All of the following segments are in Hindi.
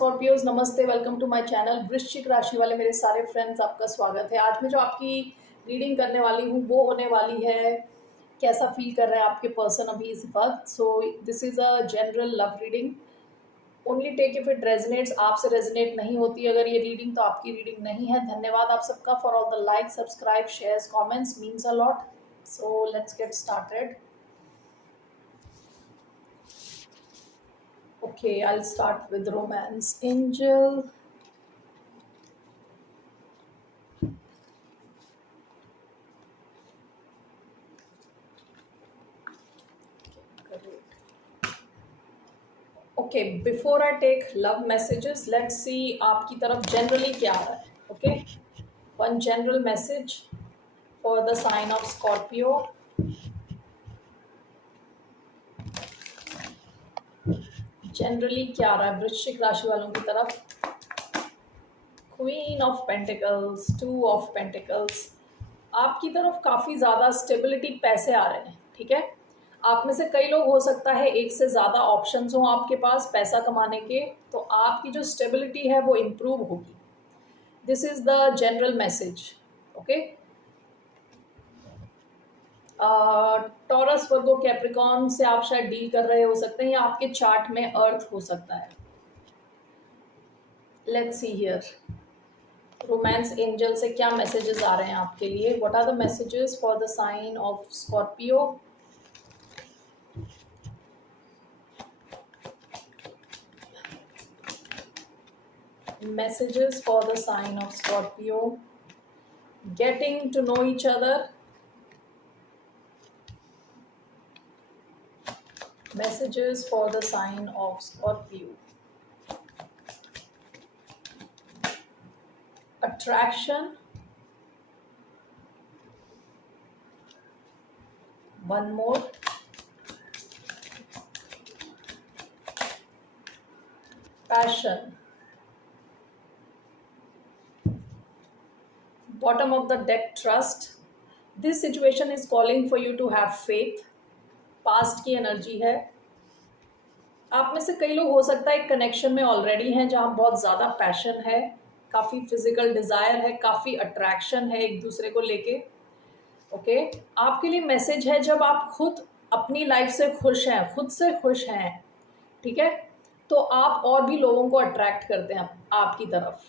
स्कॉर्पियोज, नमस्ते, वेलकम टू माय चैनल। वृश्चिक राशि वाले मेरे सारे फ्रेंड्स, आपका स्वागत है। आज मैं जो आपकी रीडिंग करने वाली हूँ वो होने वाली है कैसा फील कर रहे हैं आपके पर्सन अभी इस वक्त। So this is a general love reading, only take if it resonates. आपसे रेजनेट नहीं होती अगर ये रीडिंग तो आपकी रीडिंग नहीं है। धन्यवाद आप सबका for all the like, subscribe, shares, comments, means a lot. So let's get started. Okay, I'll start with Romance Angel. Okay, before I take love messages, let's see आपकी तरफ generally क्या आ रहा है. Okay, one general message for the sign of Scorpio. Generally क्या आ रहा है वृश्चिक राशि वालों की तरफ? Queen of Pentacles, Two of Pentacles. आपकी तरफ काफ़ी ज़्यादा स्टेबिलिटी पैसे आ रहे हैं, ठीक है। आप में से कई लोग हो सकता है एक से ज़्यादा ऑप्शंस हों आपके पास पैसा कमाने के, तो आपकी जो स्टेबिलिटी है वो इम्प्रूव होगी। This is the general message. Okay, taurus, Virgo, Capricorn से आप शायद डील कर रहे हो सकते हैं या आपके चार्ट में अर्थ हो सकता है। Let's see here romance angel से क्या मैसेजेस आ रहे हैं आपके लिए। What are the messages for the sign of Scorpio? Messages for the sign of Scorpio. Getting to know each other. Messages for the sign of Scorpio. Attraction. One more. Passion. Bottom of the deck, trust. This situation is calling for you to have faith. Past की एनर्जी है। आप में से कई लोग हो सकता है एक कनेक्शन में ऑलरेडी हैं जहाँ बहुत ज़्यादा पैशन है, काफ़ी फिजिकल डिज़ायर है, काफ़ी अट्रैक्शन है एक दूसरे को लेके। ओके, आपके लिए मैसेज है जब आप खुद अपनी लाइफ से खुश हैं, खुद से खुश हैं, ठीक है, तो आप और भी लोगों को अट्रैक्ट करते हैं आपकी तरफ।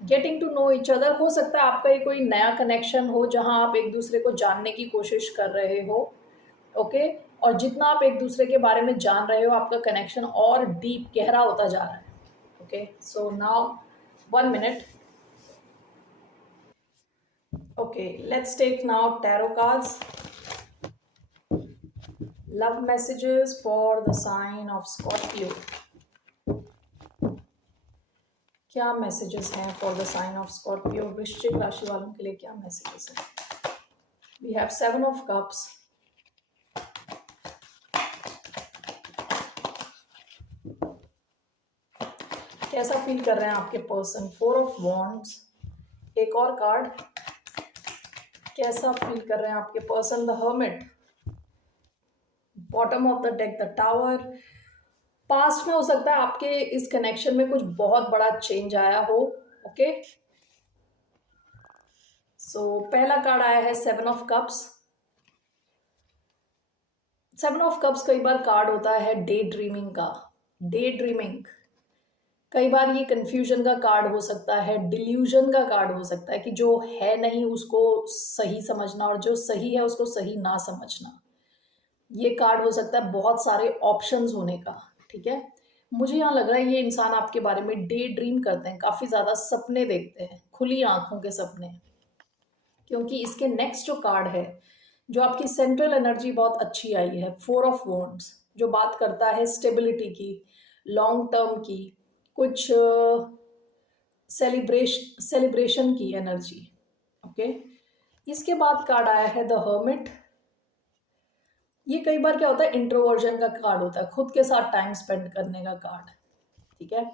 Getting to know each other, हो सकता है आपका ये कोई नया कनेक्शन हो जहां आप एक दूसरे को जानने की कोशिश कर रहे हो। ओके, और जितना आप एक दूसरे के बारे में जान रहे हो आपका कनेक्शन और डीप, गहरा होता जा रहा है। Okay, so now 1 minute. Okay, let's take now tarot cards. Love messages for the sign of Scorpio. क्या मैसेजेस हैं for the sign of Scorpio? वृश्चिक राशि वालों के लिए क्या मैसेजेस हैं? We have 7 of Cups. कैसा फील कर रहे हैं आपके पर्सन? 4 of Wands. एक और कार्ड, कैसा फील कर रहे हैं आपके person? The hermit. Bottom of the deck, the tower. Past में हो सकता है आपके इस कनेक्शन में कुछ बहुत बड़ा चेंज आया हो। ओके, सो पहला कार्ड आया है 7 of Cups. 7 of Cups कई बार कार्ड होता है डे ड्रीमिंग का। डे ड्रीमिंग कई बार ये कंफ्यूजन का कार्ड हो सकता है, डिल्यूजन का कार्ड हो सकता है कि जो है नहीं उसको सही समझना और जो सही है उसको सही ना समझना। ये कार्ड हो सकता है बहुत सारे ऑप्शंस होने का, ठीक है। मुझे यहाँ लग रहा है ये इंसान आपके बारे में डे ड्रीम करते हैं, काफ़ी ज़्यादा सपने देखते हैं, खुली आंखों के सपने, क्योंकि इसके नेक्स्ट जो कार्ड है, जो आपकी सेंट्रल एनर्जी बहुत अच्छी आई है, 4 of Wands, जो बात करता है स्टेबिलिटी की, लॉन्ग टर्म की, कुछ सेलिब्रेशन की एनर्जी। ओके, इसके बाद कार्ड आया है द हर्मिट. ये कई बार क्या होता है, इंट्रोवर्जन का कार्ड होता है, खुद के साथ टाइम स्पेंड करने का कार्ड, ठीक है।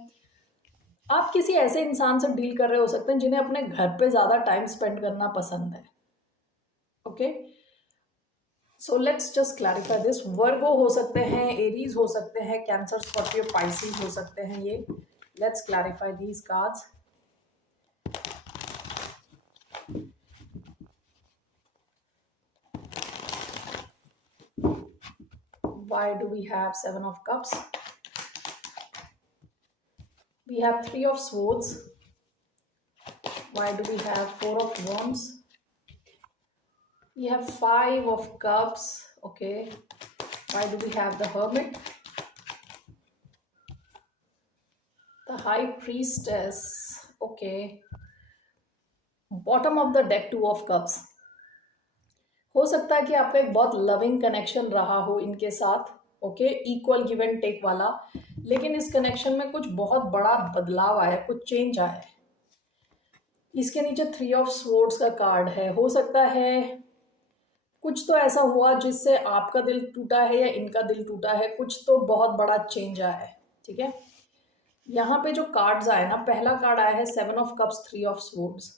आप किसी ऐसे इंसान से डील कर रहे हो सकते हैं जिन्हें अपने घर पे ज़्यादा टाइम स्पेंड करना पसंद है। Okay, so let's just clarify this. Virgo हो सकते हैं, एरीज हो सकते हैं, कैंसर, स्कॉर्पियो, पाइसिस हो सकते हैं ये, Let's clarify these cards. Why do we have Seven of Cups? We have Three of Swords. Why do we have Four of Wands? We have Five of Cups. Okay. Why do we have the Hermit? The High Priestess. Okay. Bottom of the deck, Two of Cups. हो सकता है कि आपका एक बहुत लविंग कनेक्शन रहा हो इनके साथ, okay, equal give and take वाला, लेकिन इस कनेक्शन में कुछ बहुत बड़ा बदलाव आया, कुछ चेंज आया है। इसके नीचे थ्री ऑफ स्वॉर्ड्स का कार्ड है। हो सकता है कुछ तो ऐसा हुआ जिससे आपका दिल टूटा है या इनका दिल टूटा है, कुछ तो बहुत बड़ा चेंज आया है, ठीक है। यहाँ पे जो कार्ड्स आए ना, पहला कार्ड आया है seven of cups, three of swords.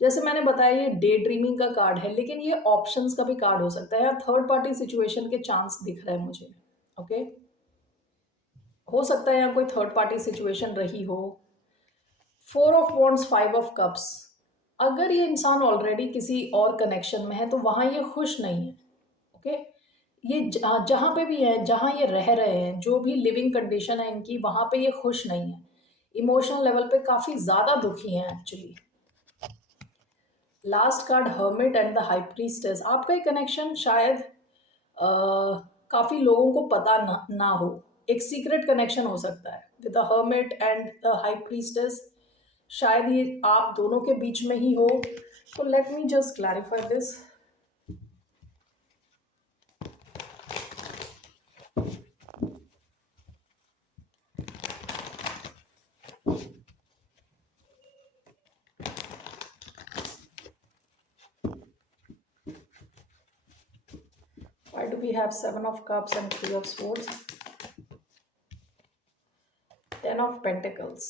जैसे मैंने बताया ये डे ड्रीमिंग का कार्ड है, लेकिन ये ऑप्शंस का भी कार्ड हो सकता है, या थर्ड पार्टी सिचुएशन के चांस दिख रहे हैं मुझे, ओके। हो सकता है यहाँ कोई थर्ड पार्टी सिचुएशन रही हो। Four of wands, five of cups. अगर ये इंसान ऑलरेडी किसी और कनेक्शन में है तो वहाँ ये खुश नहीं है, ओके। ये जहाँ पे भी है, जहाँ ये रह रहे हैं, जो भी लिविंग कंडीशन है इनकी, वहाँ पे ये खुश नहीं है। इमोशनल लेवल पे काफ़ी ज़्यादा दुखी हैं actually. Last card hermit and the high priestess. आपका ही कनेक्शन शायद काफ़ी लोगों को पता ना हो, एक सीक्रेट कनेक्शन हो सकता है with the hermit and the high priestess. शायद ये आप दोनों के बीच में ही हो। तो let me just clarify this. Why do we have Seven of Cups and Three of Swords? Ten of Pentacles.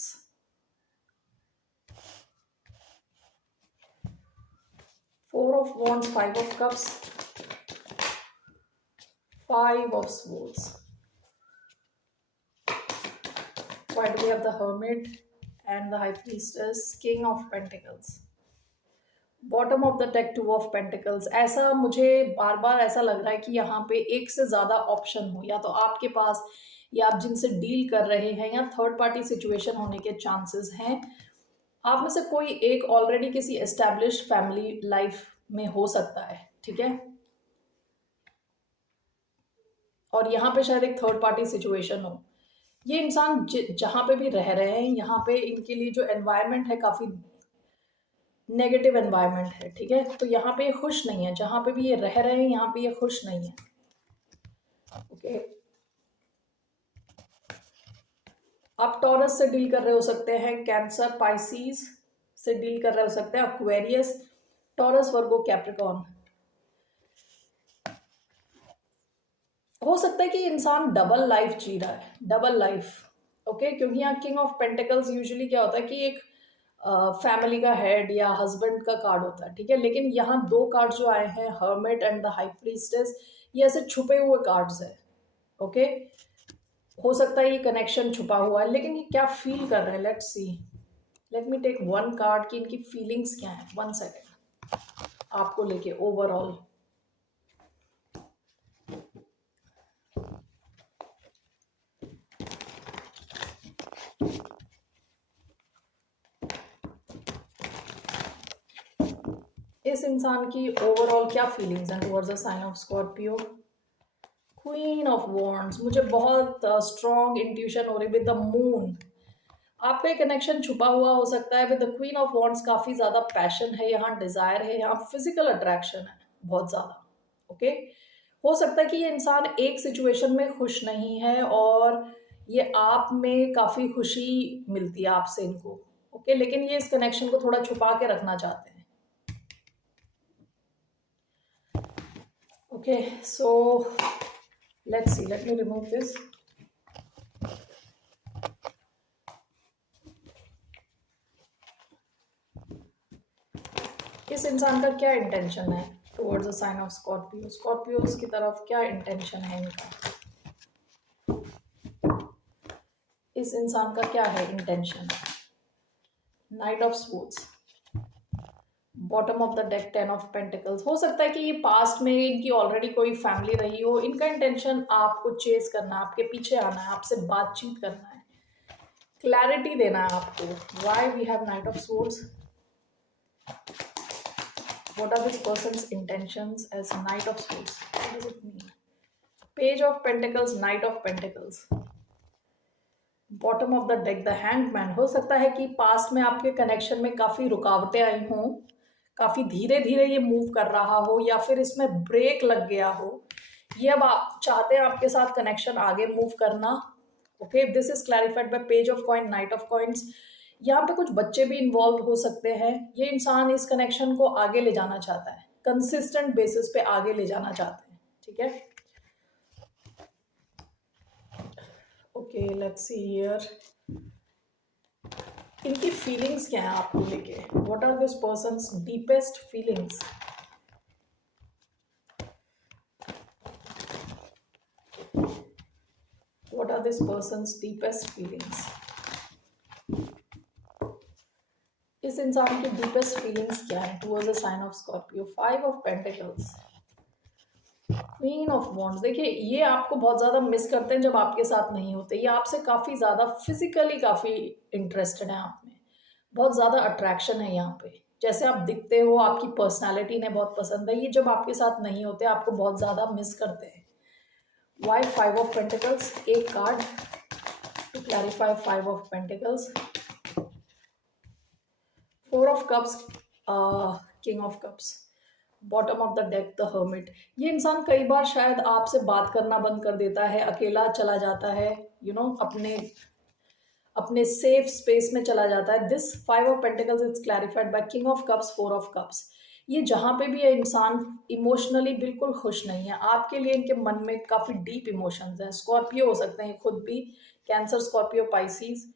Four of Wands, Five of Cups, Five of Swords. Why do we have the Hermit and the High Priestess, King of Pentacles? Bottom of the deck, two of pentacles. ऐसा मुझे बार बार ऐसा लग रहा है कि यहाँ पे एक से ज़्यादा ऑप्शन हो, या तो आपके पास, या आप जिनसे डील कर रहे हैं, या थर्ड पार्टी सिचुएशन होने के चांसेस हैं। आप में से कोई एक ऑलरेडी किसी एस्टैब्लिश्ड फैमिली लाइफ में हो सकता है, ठीक है। और यहाँ पे शायद एक थर्ड पार्टी सिचुएशन हो। ये इंसान जहाँ पे भी रह रहे हैं, यहाँ पे इनके लिए जो एनवायरनमेंट है काफ़ी नेगेटिव एनवायरनमेंट है, ठीक है। तो यहाँ पे ये खुश नहीं है, जहाँ पे भी ये रह रहे हैं यहाँ पे ये खुश नहीं है, ओके। आप टॉरस से डील कर रहे हो सकते हैं, कैंसर, पाइसिस से डील कर रहे हो सकते हैं, एक्वेरियस, टॉरस, वर्गो, कैप्रिकॉर्न। हो सकता है कि इंसान डबल लाइफ जी रहा है, डबल लाइफ, ओके। क्योंकि यहाँ किंग ऑफ पेंटिकल्स यूजुअली क्या होता है कि एक फैमिली का हेड या हस्बैंड का कार्ड होता है, ठीक है। लेकिन यहाँ दो कार्ड जो आए हैं, hermit and the high priestess, ये ऐसे छुपे हुए कार्ड्स है, ओके। हो सकता है ये कनेक्शन छुपा हुआ है, लेकिन ये क्या फील कर रहे हैं, let's see. Let me take one card कि इनकी फीलिंग्स क्या है। वन सेकेंड, आपको लेके ओवरऑल। इस इंसान की ओवरऑल क्या फीलिंग्स हैं towards the sign of Scorpio. Queen of wands, मुझे बहुत स्ट्रॉन्ग इंट्यूशन हो रही विद द मून। आपका एक कनेक्शन छुपा हुआ हो सकता है with the queen of wands. काफ़ी ज़्यादा पैशन है यहाँ, डिज़ायर है यहाँ, फिजिकल अट्रैक्शन है बहुत ज़्यादा, ओके। हो सकता है कि ये इंसान एक सिचुएशन में खुश नहीं है और ये आप में काफ़ी खुशी मिलती है आपसे इनको, ओके। लेकिन ये इस कनेक्शन को थोड़ा छुपा के रखना चाहते हैं, okay. So let's see, let me remove this. इस इंसान का क्या इंटेंशन है towards the sign of Scorpio. Scorpios की तरफ क्या इंटेंशन है इनका। इस इंसान का क्या है intention? Night of swords, bottom of the deck ten of pentacles. हो सकता है कि ये पास्ट में इनकी ऑलरेडी कोई फैमिली रही हो, इनका इंटेंशन आपको चेस करना है, आपके पीछे आना है, आपसे बातचीत करना है, क्लैरिटी देना है आपको। Why we have knight of swords? What are this person's intentions as Knight of Swords? What does it mean? Page of Pentacles, Knight of Pentacles. Bottom of the deck, the Hanged Man. हो सकता है कि पास्ट में आपके कनेक्शन में काफ़ी रुकावटें आई हों, काफ़ी धीरे धीरे ये मूव कर रहा हो, या फिर इसमें ब्रेक लग गया हो। ये अब आप चाहते हैं आपके साथ कनेक्शन आगे मूव करना। Okay, this is clarified bye page of coin, night of coins. यहाँ पे कुछ बच्चे भी इन्वॉल्व हो सकते हैं। ये इंसान इस कनेक्शन को आगे ले जाना चाहता है, कंसिस्टेंट बेसिस पे आगे ले जाना चाहते हैं। ठीक है, ओके, लेट्स सी हियर इनकी फीलिंग्स क्या है आपको लेके। What are this person's deepest feelings? What are this person's deepest feelings? इस इंसान की डीपेस्ट फीलिंग्स क्या है towards the sign of Scorpio? Five of pentacles, queen of wands. देखिए, ये आपको बहुत ज़्यादा मिस करते हैं जब आपके साथ नहीं होते। ये आपसे काफ़ी ज़्यादा फिजिकली काफ़ी इंटरेस्टेड हैं आप में, बहुत ज़्यादा अट्रैक्शन है यहाँ पे। जैसे आप दिखते हो, आपकी पर्सनैलिटी इन्हें बहुत पसंद है। ये जब आपके साथ नहीं होते आपको बहुत ज़्यादा मिस करते हैं। Why five of pentacles? एक card to clarify five of pentacles. Four of cups, king of cups, bottom of the deck the hermit. ये इंसान कई बार शायद आपसे बात करना बंद कर देता है, अकेला चला जाता है, अपने सेफ स्पेस में चला जाता है। This five of pentacles is clarified by king of cups, four of cups. ये जहाँ पे भी ये इंसान इमोशनली बिल्कुल खुश नहीं है। आपके लिए इनके मन में काफ़ी डीप इमोशंस हैं। स्कॉर्पियो हो सकते हैं खुद भी, cancer, Scorpio, Pisces.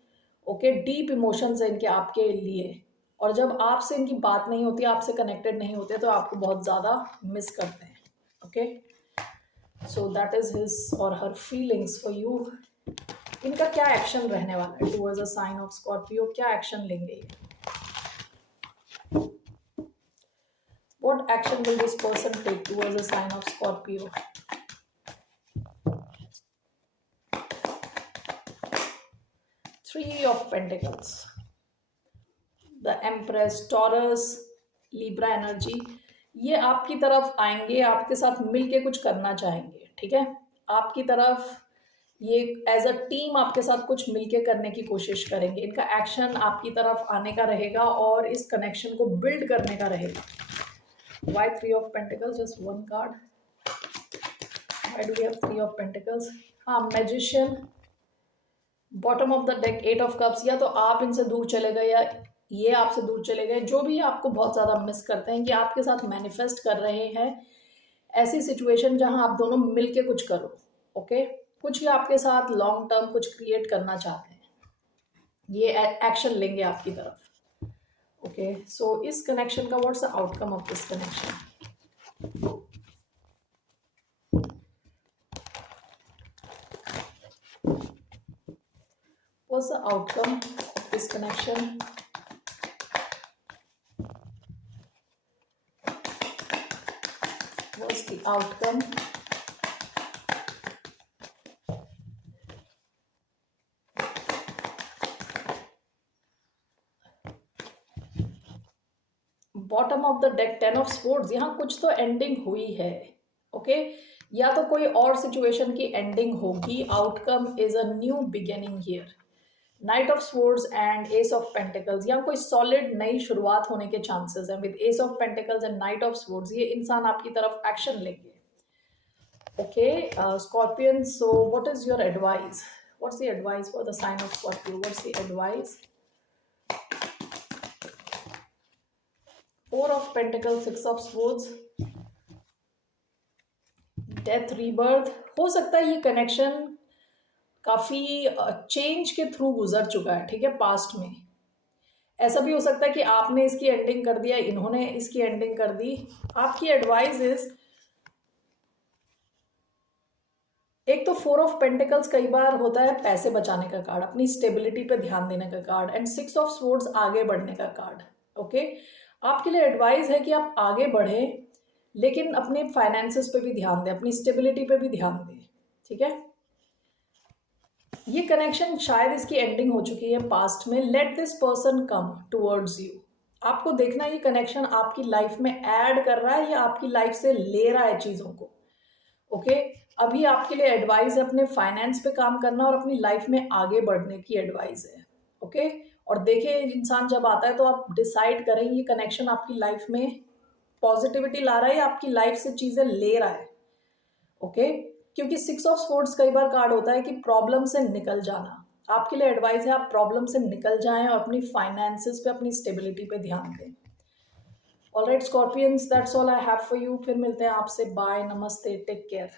Okay, deep emotions है इनके आपके लिए। और जब आपसे इनकी बात नहीं होती, आपसे कनेक्टेड नहीं होते, तो आपको बहुत ज़्यादा मिस करते हैं। Okay, so that is his और हर फीलिंग्स फॉर यू। इनका क्या एक्शन रहने वाला है towards a sign of Scorpio? क्या एक्शन लेंगे ये? What action will this person take towards a sign of Scorpio? Three of Pentacles, the Empress, Taurus, Libra energy। ये आपकी तरफ आएंगे, आपके साथ मिलके कुछ करना चाहेंगे। ठीक है, आपकी तरफ ये एज अ टीम आपके साथ कुछ मिलके करने की कोशिश करेंगे। इनका एक्शन आपकी तरफ आने का रहेगा और इस कनेक्शन को बिल्ड करने का रहेगा। Why three of Pentacles? Just one card. Why do we have three of Pentacles? हाँ, Magician, bottom of the deck eight of cups. या तो आप इनसे दूर चले गए या ये आपसे दूर चले गए। जो भी आपको बहुत ज़्यादा मिस करते हैं, कि आपके साथ मैनिफेस्ट कर रहे हैं ऐसी सिचुएशन जहां आप दोनों मिलके कुछ करो। ओके, कुछ ही आपके साथ लॉन्ग टर्म कुछ क्रिएट करना चाहते हैं, ये एक्शन लेंगे आपकी तरफ। ओके, सो इस कनेक्शन का what's the outcome of this connection? What's the outcome of this connection? What's the outcome? Bottom of the deck ten of swords. यहाँ कुछ तो एंडिंग हुई है। ओके, या तो कोई और सिचुएशन की एंडिंग होगी। Outcome is a new beginning here. Knight of swords and ace of pentacles, यहाँ कोई सॉलिड नई शुरुआत होने के चांसेस हैं। With ace of pentacles and knight of swords, ये इंसान आपकी तरफ एक्शन लेंगे। Okay, scorpion, so what is your advice? What's the advice for the sign of Scorpio? What's the advice? Four of pentacles, six of swords, death, rebirth. हो सकता है ये कनेक्शन काफ़ी चेंज के थ्रू गुजर चुका है। ठीक है, पास्ट में ऐसा भी हो सकता है कि आपने इसकी एंडिंग कर दिया, इन्होंने इसकी एंडिंग कर दी। आपकी एडवाइस इज एक तो 4 ऑफ पेंटिकल्स कई बार होता है पैसे बचाने का कार्ड, अपनी स्टेबिलिटी पे ध्यान देने का कार्ड, एंड 6 ऑफ स्वॉर्ड्स आगे बढ़ने का कार्ड। ओके, आपके लिए एडवाइस है कि आप आगे बढ़ें, लेकिन अपने फाइनेंसेस पे भी ध्यान दें, अपनी स्टेबिलिटी पे भी ध्यान दें। ठीक है, ये कनेक्शन शायद इसकी एंडिंग हो चुकी है पास्ट में। Let this person come towards you. आपको देखना है ये कनेक्शन आपकी लाइफ में ऐड कर रहा है या आपकी लाइफ से ले रहा है चीज़ों को। ओके, अभी आपके लिए एडवाइस है अपने फाइनेंस पे काम करना और अपनी लाइफ में आगे बढ़ने की एडवाइस है। ओके, और देखिए इंसान जब आता है तो आप डिसाइड करें ये कनेक्शन आपकी लाइफ में पॉजिटिविटी ला रहा है या आपकी लाइफ से चीज़ें ले रहा है। ओके, क्योंकि 6 ऑफ स्वॉर्ड्स कई बार कार्ड होता है कि प्रॉब्लम से निकल जाना। आपके लिए एडवाइस है आप प्रॉब्लम से निकल जाएं और अपनी फाइनेंसेस पे, अपनी स्टेबिलिटी पे ध्यान दें। Alright scorpions, that's all I have for you. फिर मिलते हैं आपसे। बाय, नमस्ते, टेक केयर।